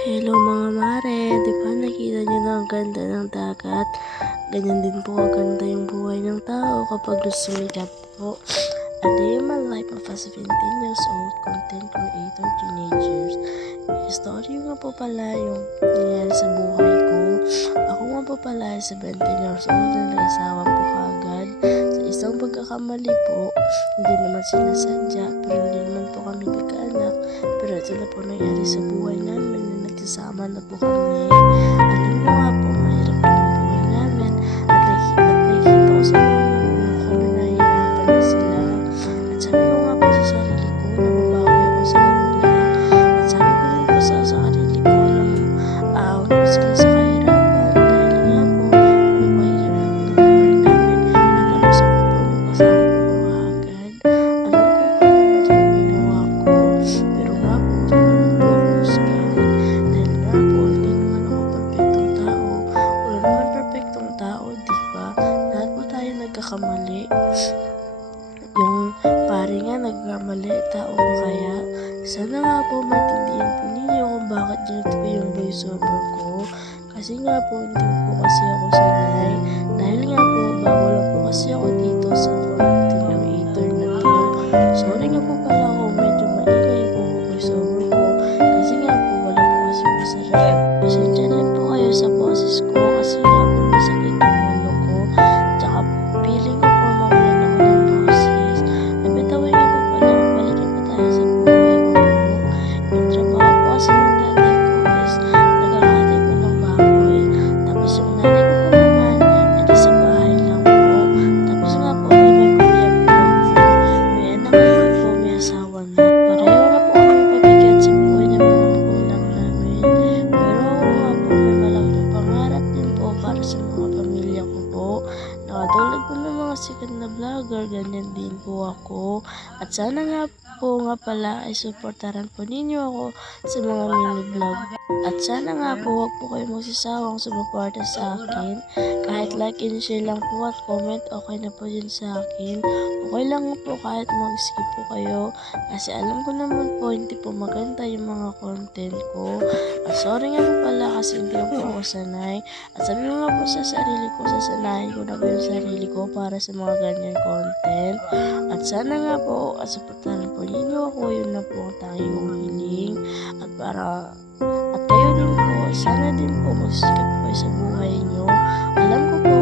Hello mga mare, di ba nakita niyo na ang ganda ng dagat? Ganyan din po kaganda yung buhay ng tao kapag sumikap po. A day in my life of a 17 years old content creator teenagers. Yung story nga po pala yung nangyari sa buhay ko. Ako nga po pala ay 17 years old na nag-asawa po kaagad. Sa isang pagkakamali po, hindi naman sinasadya pero hindi naman po kami nagkaanak. Pero ito na po nangyari sa buhay namin na nagsasama na po kami. Alam mo nga po, mahirap po yung buhay namin at nakikita ko sa mga magulang ko na nahihirapan na sila. At sabi ko nga po sa sarili ko na mabawi ako sa kanila. At sabi ko rin po sa sarili ko na huwag sila sa kahirapan dahil nga po, mahirap na po yung buhay namin. At tapos ako po nung kasama ko po agad. Alam ko po na mali yung ginawa ko. Pero nga po, hindi naman po ako husgahan. Dahil nga po, hindi naman ako perfectong tao. Wala naman perfectong tao, di ba? Lahat po tayo nagkakamali. Yung pare nga nagkamali, tao ba kaya? Sana nga po maintindihan po ninyo kung bakit ganito po yung voiceover ko. Kasi nga po, hindi po kasi ako sanay. Dahil nga po, bawal po kasi ako dito sa content creator na to. Sorry nga po pala kung medyo maingay po voiceover ko. Kasi nga po, wala po kasi ako sa rep. Pasensya na po kayo sa boses ko kasi nga po may sakit yung ulo ko. Tsaka feeling ko po mawalan ako ng boses. Ay, bitawin nga po pala, balikan pa tayo sa buhay ko po. Yung trabaho po kasi ng tatay ko is nagkakatay po ng baboy. Tapos yung nanay ko po naman, edi sa bahay lang po. Tapos nga po, may kuya po ako. May anak naman po, may asawa na. Pareho na po kami pabigat sa buhay ng mga magulang namin. Pero ako nga po, may malaking pangarap din po para sa mga pamilya ko po. Nakatulad po ng mga sikat na vlogger, ganyan din po ako. At sana nga po nga pala ay supportaran po ninyo ako sa mga mini vlog. At sana nga po wag po kayo magsasawang sumuporta sa akin. Kahit like and share lang po at comment, okay na po yun sa akin. Okay lang po kahit mag-skip po kayo. Kasi alam ko naman po hindi po maganda yung mga content ko. At sorry nga po pala kasi hindi po ako sanay. At sabi ko nga po sa sarili ko, sasanayin ko na po yung sarili ko para sa mga ganyan content. At sana nga po, supportahan po ninyo ako, yun na po ang tanging kong hiling. At kayo din po, sana din po magsisikap po kayo sa buhay nyo. Alam ko po